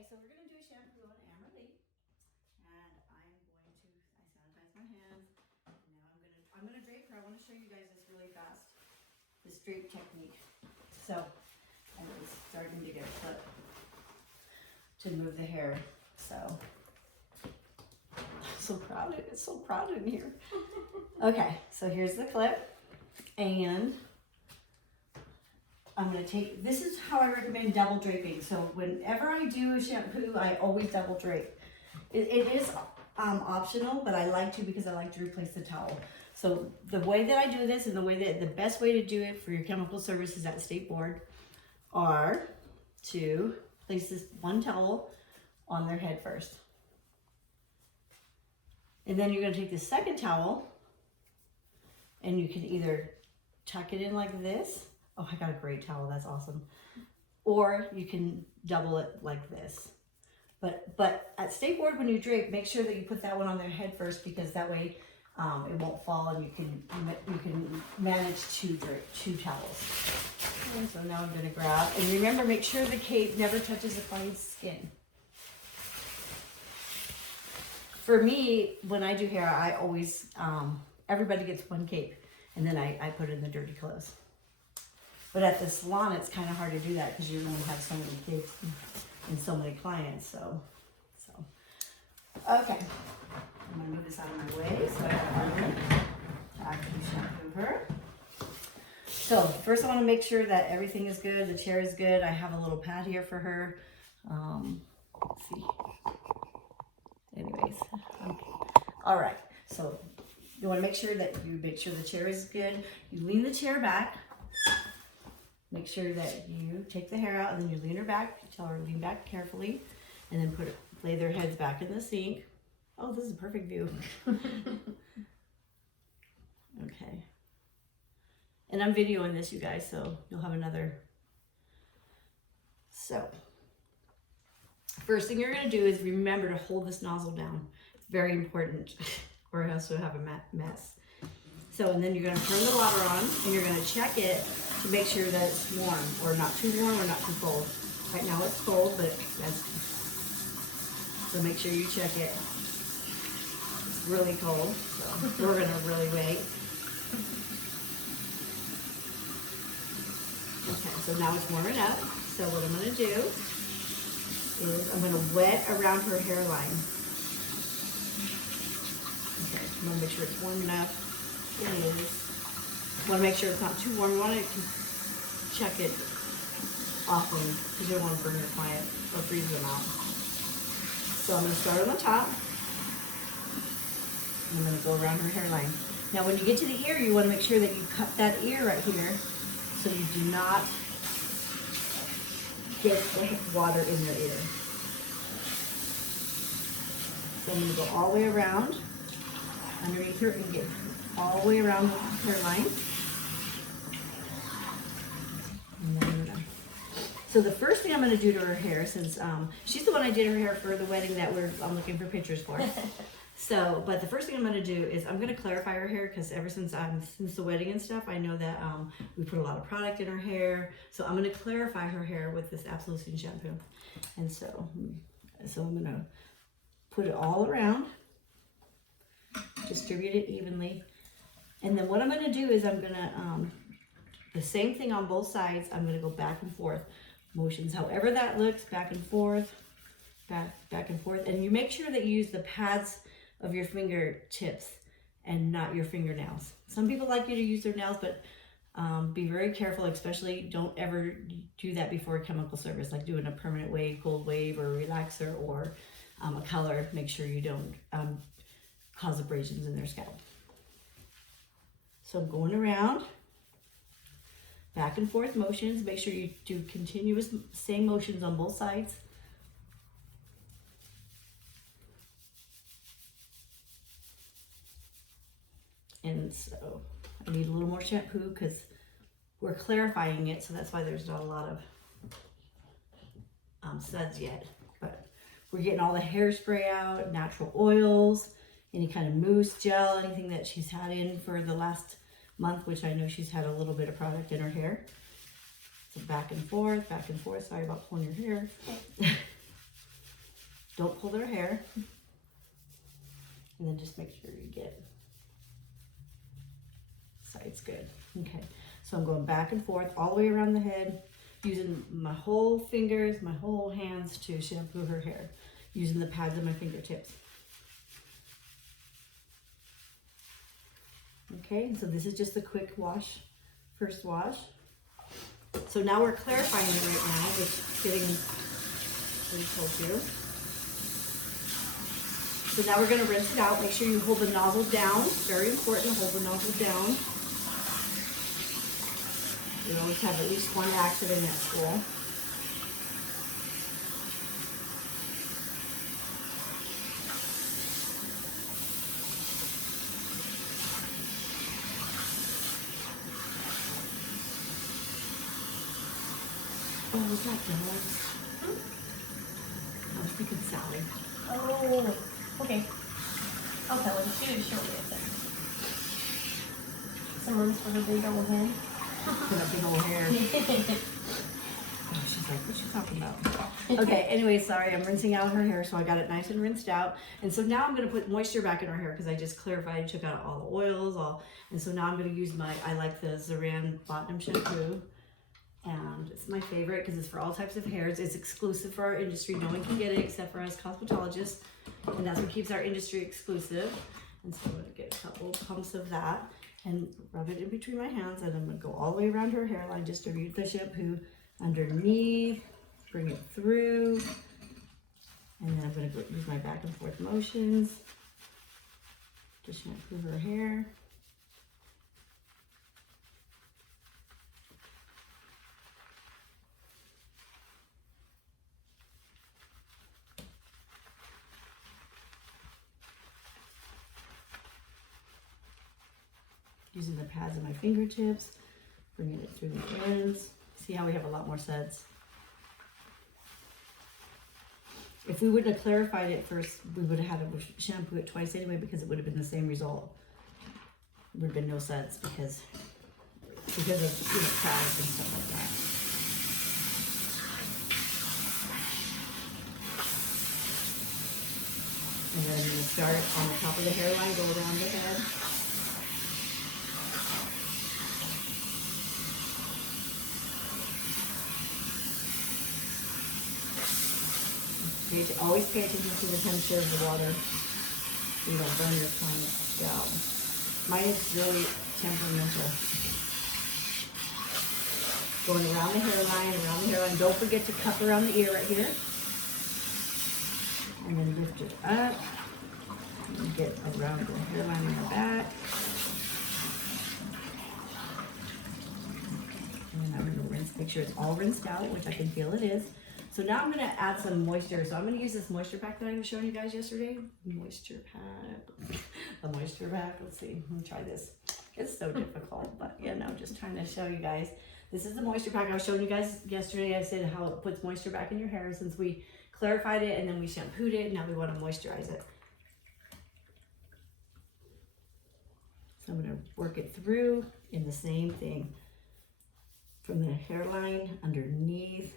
Okay, so we're going to do a shampoo on Amalie, and I sanitize my hands. And now I'm gonna drape her. I want to show you guys this really fast, this drape technique. So, and it's starting to get a clip to move the hair. So crowded. It's so crowded in here. Okay, so here's the clip, and I'm going to take, this is how I recommend double draping. So whenever I do a shampoo, I always double drape. It is optional, but I like to because I like to replace the towel. So the way that I do this and the best way to do it for your chemical services at the state board are to place this one towel on their head first. And then you're going to take the second towel and you can either tuck it in like this. Oh, I got a great towel. That's awesome. Or you can double it like this. But at state board, when you drape, make sure that you put that one on their head first, because that way it won't fall and you can manage two towels. And so now I'm going to grab, and remember, make sure the cape never touches the client's skin. For me, when I do hair, I always, everybody gets one cape, and then I put in the dirty clothes. But at the salon, it's kind of hard to do that because you only have so many capes and so many clients. So, okay. I'm going to move this out of my way so I can actually shampoo her. So first I want to make sure that everything is good, the chair is good. I have a little pad here for her. Let's see. Anyways, all right. So you want to make sure that the chair is good. You lean the chair back. Make sure that you take the hair out and then you lean her back. Tell her to lean back carefully, and then lay their heads back in the sink. Oh, this is a perfect view. Okay. And I'm videoing this, you guys, so you'll have another. So, first thing you're going to do is remember to hold this nozzle down. It's very important, or else you'll have a mess. So, and then you're going to turn the water on, and you're going to check it to make sure that it's warm, or not too warm or not too cold. Right now it's cold, but so make sure you check it. It's really cold, so we're going to really wait. Okay, so now it's warming up. So what I'm going to do is I'm going to wet around her hairline. Okay, I'm going to make sure it's warm enough. It is. You want to make sure it's not too warm. You want to check it often because you don't want to burn your client or freeze them out. So I'm going to start on the top. And I'm going to go around her hairline. Now when you get to the ear, you want to make sure that you cut that ear right here so you do not get the water in your ear. So I'm going to go all the way around underneath her and get all the way around the hairline. So the first thing I'm going to do to her hair, since she's the one I did her hair for the wedding that I'm looking for pictures for. So, but the first thing I'm going to do is I'm going to clarify her hair, because ever since the wedding and stuff, I know that we put a lot of product in her hair. So I'm going to clarify her hair with this Absolute shampoo. And so I'm going to put it all around, distribute it evenly. And then what I'm going to do is I'm going to, the same thing on both sides, I'm going to go back and forth. Motions, however that looks, back and forth, back and forth. And you make sure that you use the pads of your fingertips and not your fingernails. Some people like you to use their nails, but be very careful, especially don't ever do that before a chemical service, like doing a permanent wave, cold wave, or a relaxer, or a color. Make sure you don't cause abrasions in their scalp. So I'm going around, back and forth motions. Make sure you do continuous same motions on both sides. And so I need a little more shampoo because we're clarifying it, so that's why there's not a lot of suds yet. But we're getting all the hairspray out, natural oils, any kind of mousse, gel, anything that she's had in for the last month, which I know she's had a little bit of product in her hair. So back and forth, back and forth. Sorry about pulling your hair. Don't pull their hair. And then just make sure you get sides good. Okay, so I'm going back and forth all the way around the head, using my whole fingers, my whole hands to shampoo her hair, using the pads of my fingertips. Okay, so this is just a quick wash, first wash. So now we're clarifying it right now, which getting, what I told you. So now we're going to rinse it out. Make sure you hold the nozzle down. Very important, hold the nozzle down. You always have at least one accident at school. Oh, was that dogs? I was thinking Sally. Oh, okay. I'll tell her. She would show me a thing. Some rooms for her big old head. For that big old hair. Oh, she's like, what's she talking about? Okay, anyway, sorry, I'm rinsing out her hair, so I got it nice and rinsed out. And so now I'm going to put moisture back in her hair because I just clarified, took out all the oils, and so now I'm going to use I like the Zaran Platinum Shampoo. And it's my favorite because it's for all types of hairs. It's exclusive for our industry. No one can get it except for us cosmetologists. And that's what keeps our industry exclusive. And so I'm going to get a couple pumps of that and rub it in between my hands. And I'm going to go all the way around her hairline, distribute the shampoo underneath, bring it through. And then I'm going to use my back and forth motions to shampoo her hair. Using the pads of my fingertips, bringing it through the ends. See how we have a lot more suds. If we wouldn't have clarified it first, we would have had to shampoo it twice anyway because it would have been the same result. There would have been no suds because of pads and stuff like that. And then I'm going to start on the top of the hairline, go around the head. Always pay attention to the temperature of the water so you don't burn your scalp. Mine is really temperamental. Going around the hairline. Don't forget to cup around the ear right here. And then lift it up. And get around the hairline in the back. And then I'm going to rinse, make sure it's all rinsed out, which I can feel it is. So now I'm going to add some moisture. So I'm going to use this moisture pack that I was showing you guys yesterday. Moisture pack. The moisture pack. Let's see. Let me try this. It's so difficult, but just trying to show you guys. This is the moisture pack I was showing you guys yesterday. I said how it puts moisture back in your hair since we clarified it and then we shampooed it. Now we want to moisturize it. So I'm going to work it through in the same thing. From the hairline, underneath.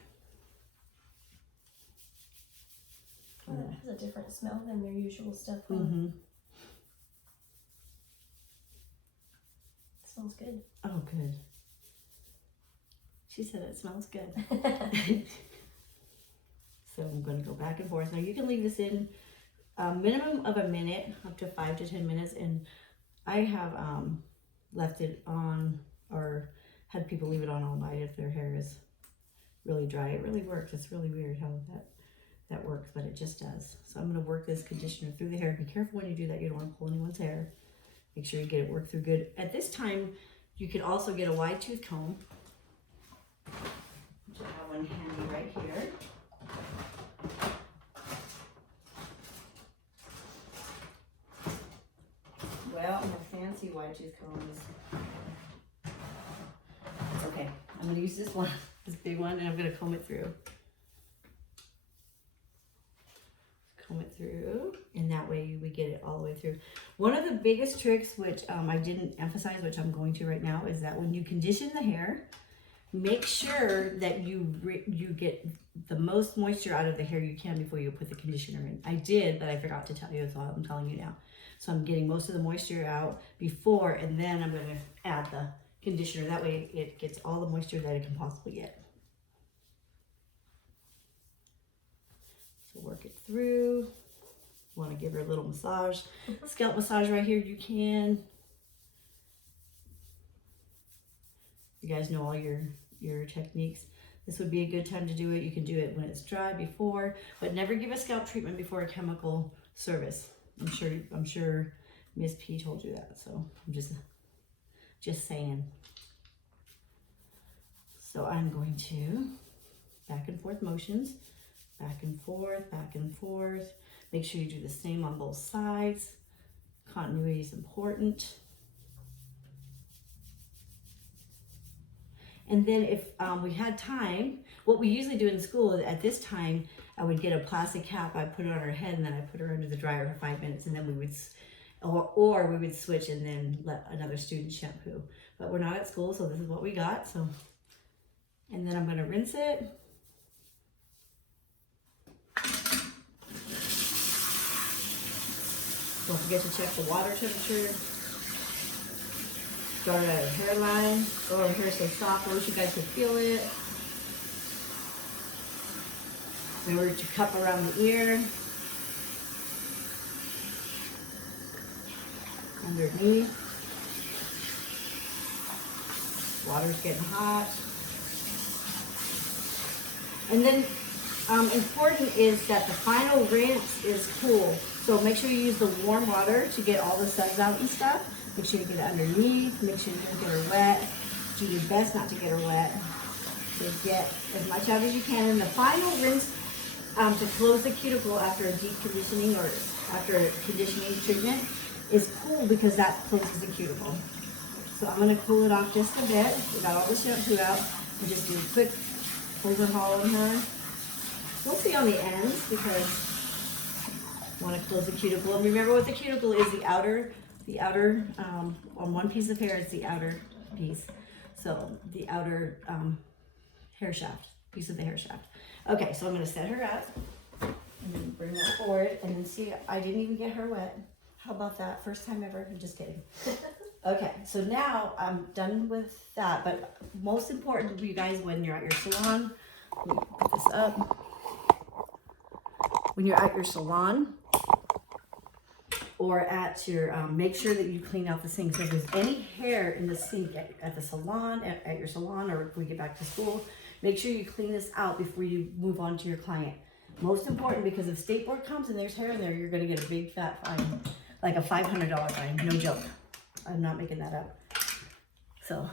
Oh, it has a different smell than their usual stuff. Huh? Mm-hmm. It smells good. Oh, good. She said it smells good. So I'm going to go back and forth. Now you can leave this in a minimum of a minute, up to 5 to 10 minutes. And I have left it on or had people leave it on all night if their hair is really dry. It really works. It's really weird how that works, but it just does. So I'm going to work this conditioner through the hair. Be careful when you do that. You don't want to pull anyone's hair. Make sure you get it worked through good. At this time, you can also get a wide tooth comb. Which I have one handy right here. Well, my fancy wide tooth combs. It's okay. I'm going to use this one, this big one, and I'm going to comb it through. Comb it through, and that way we get it all the way through. One of the biggest tricks, which I didn't emphasize, which I'm going to right now, is that when you condition the hair, make sure that you get the most moisture out of the hair you can before you put the conditioner in. I did, but I forgot to tell you, so I'm telling you now. So I'm getting most of the moisture out before, and then I'm going to add the conditioner. That way it gets all the moisture that it can possibly get. So work it through. Want to give her a little massage, scalp massage right here, you can. You guys know all your techniques. This would be a good time to do it. You can do it when it's dry before, but never give a scalp treatment before a chemical service. I'm sure Miss P told you that, so I'm just saying. So I'm going to back and forth motions, back and forth, back and forth. Make sure you do the same on both sides. Continuity is important. And then if we had time, what we usually do in school at this time, I would get a plastic cap, I put it on her head, and then I put her under the dryer for 5 minutes, and then we would, or we would switch and then let another student shampoo. But we're not at school, so this is what we got. So, and then I'm gonna rinse it. Don't forget to check the water temperature. Start at a hairline. Go over here so soft. I wish you guys could feel it. Remember to cup around the ear. Underneath. Water's getting hot. And then important is that the final rinse is cool. So make sure you use the warm water to get all the suds out and stuff. Make sure you get it underneath. Make sure you don't get her wet. Do your best not to get her wet. So get as much out as you can. And the final rinse to close the cuticle after a deep conditioning or after a conditioning treatment is cool because that closes the cuticle. So I'm going to cool it off just a bit. We got all the shampoo out. And just do a quick overhaul on her. We'll see on the ends because I want to close the cuticle. And remember what the cuticle is, the outer on one piece of hair, it's the outer piece. So the outer hair shaft, piece of the hair shaft. Okay, so I'm going to set her up and then bring that forward and then see, I didn't even get her wet. How about that? First time ever? I'm just kidding. Okay, so now I'm done with that, but most important for you guys when you're at your salon, let me put this up. When you're at your salon or at your, make sure that you clean out the sink. So if there's any hair in the sink at the salon, at your salon, or if we get back to school, make sure you clean this out before you move on to your client. Most important, because if state board comes and there's hair in there, you're gonna get a big fat fine, like a $500 fine, no joke. I'm not making that up. So